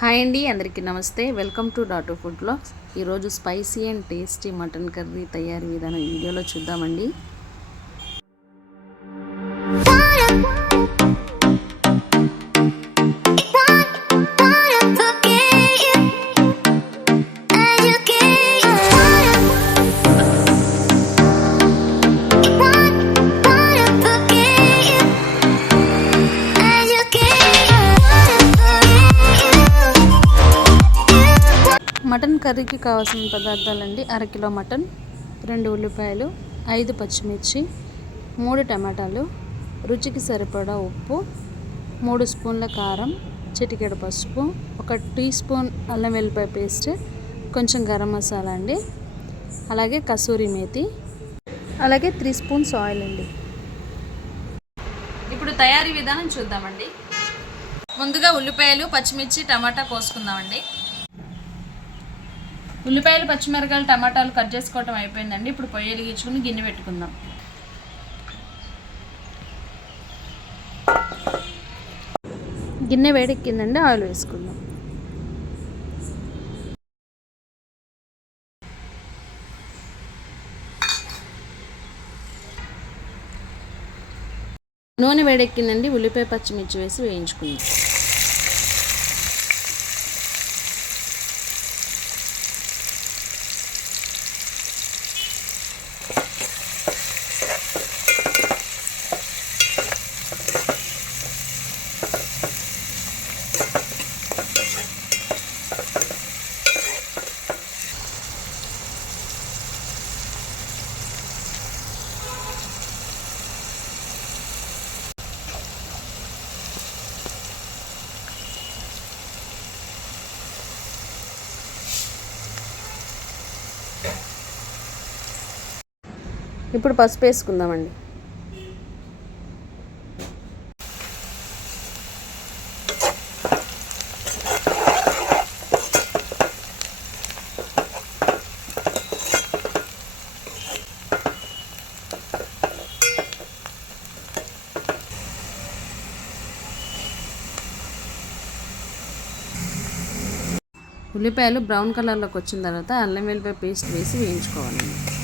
Hi అండి అందరికీ నమస్తే. వెల్కమ్ టు డాటో ఫుడ్ బ్లాగ్స్. ఈరోజు spicy and tasty mutton curry తయారీ విధానం వీడియోలో చూద్దామండి. మటన్ కర్రీకి కావాల్సిన పదార్థాలండి. అరకిలో మటన్ రెండు ఉల్లిపాయలు ఐదు పచ్చిమిర్చి మూడు టమాటాలు రుచికి సరిపడా ఉప్పు మూడు స్పూన్ల కారం చిటికెడు పసుపు ఒక టీ స్పూన్ అల్లం వెల్లిపాయ పేస్ట్ కొంచెం గరం మసాలా అండి. అలాగే కసూరి మేతి అలాగే త్రీ స్పూన్స్ ఆయిల్ అండి. ఇప్పుడు తయారీ విధానం చూద్దామండి. ముందుగా ఉల్లిపాయలు పచ్చిమిర్చి టమాటా కోసుకుందామండి. ఉల్లిపాయలు పచ్చిమిరకాయలు టమాటాలు కట్ చేసుకోవటం అయిపోయిందండి. ఇప్పుడు పొయ్యి వెలిగించుకుని గిన్నె పెట్టుకుందాం. గిన్నె వేడెక్కిందండి ఆయిల్ వేసుకుందాం. నూనె వేడెక్కిందండి ఉల్లిపాయ పచ్చిమిర్చి వేసి వేయించుకుందాం. ఇప్పుడు పసుపు వేసుకుందామండి. ఉల్లిపాయలు బ్రౌన్ కలర్లోకి వచ్చిన తర్వాత అల్లం వెల్లిపాయ పేస్ట్ వేసి వేయించుకోవాలండి.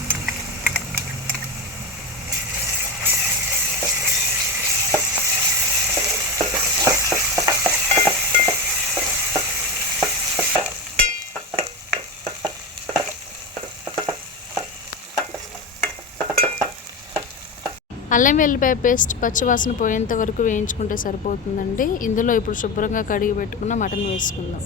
అల్లం వెల్లిపాయ పేస్ట్ పచ్చివాసన పోయేంత వరకు వేయించుకుంటే సరిపోతుందండి. ఇందులో ఇప్పుడు శుభ్రంగా కడిగి పెట్టుకున్న మటన్ వేసుకుందాం.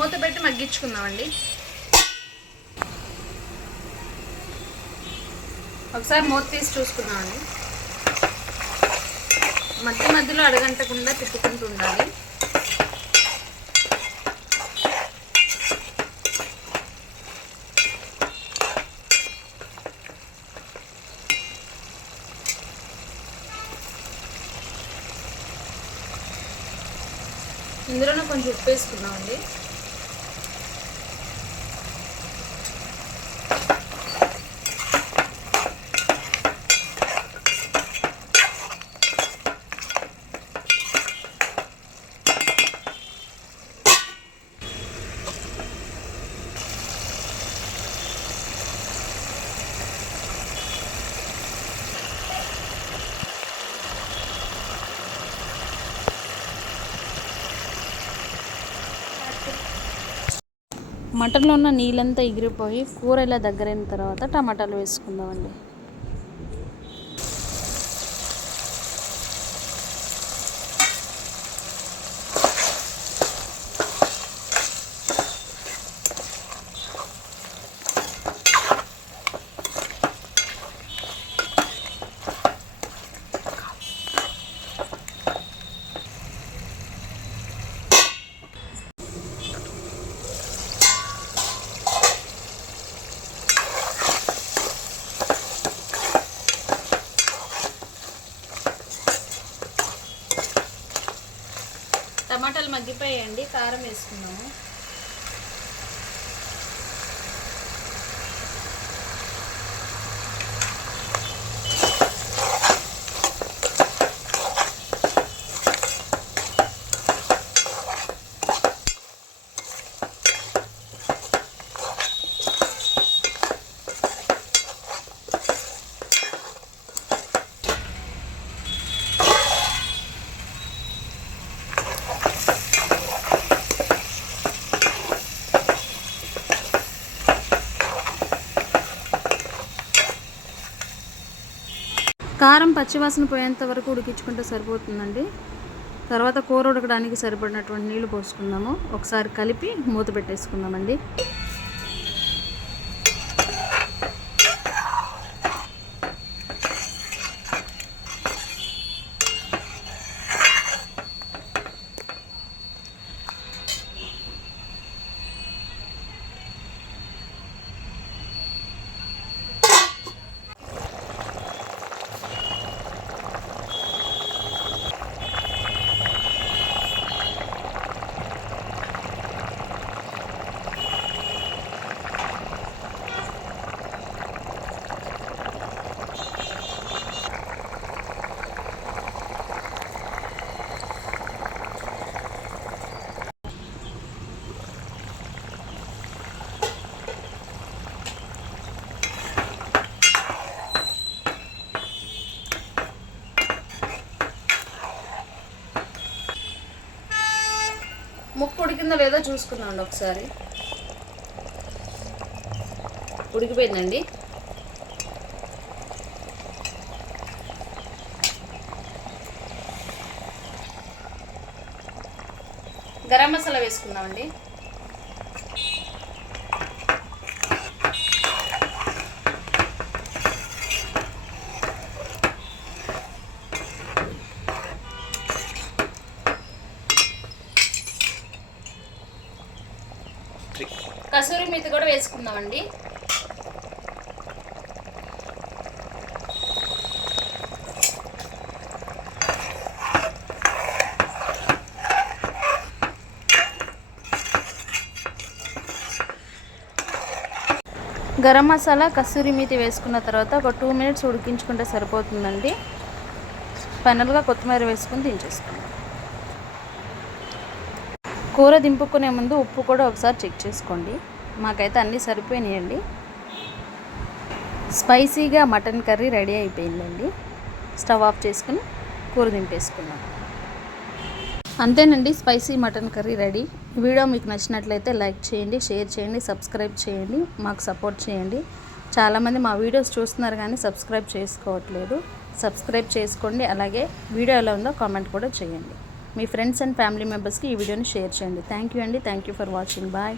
మూత పెట్టి మగ్గించుకుందామండి. ఒకసారి మూత తీసి చూసుకుందామండి. మధ్య మధ్యలో అడగంటకుండా తిప్పుకుంటూ ఉండాలి. ఇందులోనే కొంచెం ఉప్పు వేసుకున్నామండి మటన్లో ఉన్న నీళ్ళంతా ఎగిరిపోయి కూర ఇలా దగ్గరైన తర్వాత టమాటాలు వేసుకుందామండి టమాటాలు మగ్గిపోయాయండి కారం వేసుకున్నాము. కారం పచ్చివాసన పోయేంత వరకు ఉడికించుకుంటే సరిపోతుందండి. తర్వాత కూర ఉడకడానికి సరిపడినటువంటి నీళ్ళు పోసుకుందాము. ఒకసారి కలిపి మూత పెట్టేసుకుందామండి. ముక్కు ఉడికిందో లేదో చూసుకుందామండి ఒకసారి. ఉడికిపోయిందండి. గరం మసాలా వేసుకుందామండి. కసూరి మీద కూడా వేసుకుందామండి. గరం మసాలా కస్తూరి మీతి వేసుకున్న తర్వాత ఒక టూ మినిట్స్ ఉడికించుకుంటే సరిపోతుందండి. ఫైనల్గా కొత్తిమీర వేసుకుని దించేసుకుందాం కూర దింపుకునే ముందు ఉప్పు కూడా ఒకసారి చెక్ చేసుకోండి. మాకైతే అన్నీ సరిపోయినాయండి. స్పైసీగా మటన్ కర్రీ రెడీ అయిపోయిందండి. స్టవ్ ఆఫ్ చేసుకుని కూర దింపేసుకున్నాం అంతేనండి spicy mutton curry ready. Video మీకు నచ్చినట్లయితే లైక్ చేయండి షేర్ చేయండి సబ్స్క్రైబ్ చేయండి మాకు సపోర్ట్ చేయండి. చాలామంది మా వీడియోస్ చూస్తున్నారు కానీ సబ్స్క్రైబ్ చేసుకోవట్లేదు. సబ్స్క్రైబ్ చేసుకోండి అలాగే వీడియో ఎలా ఉందో కామెంట్ కూడా చేయండి. మీ ఫ్రెండ్స్ అండ్ ఫ్యామిలీ మెంబర్స్కి ఈ వీడియోని షేర్ చేయండి. థ్యాంక్ యూ అండి. Thank you for watching. Bye.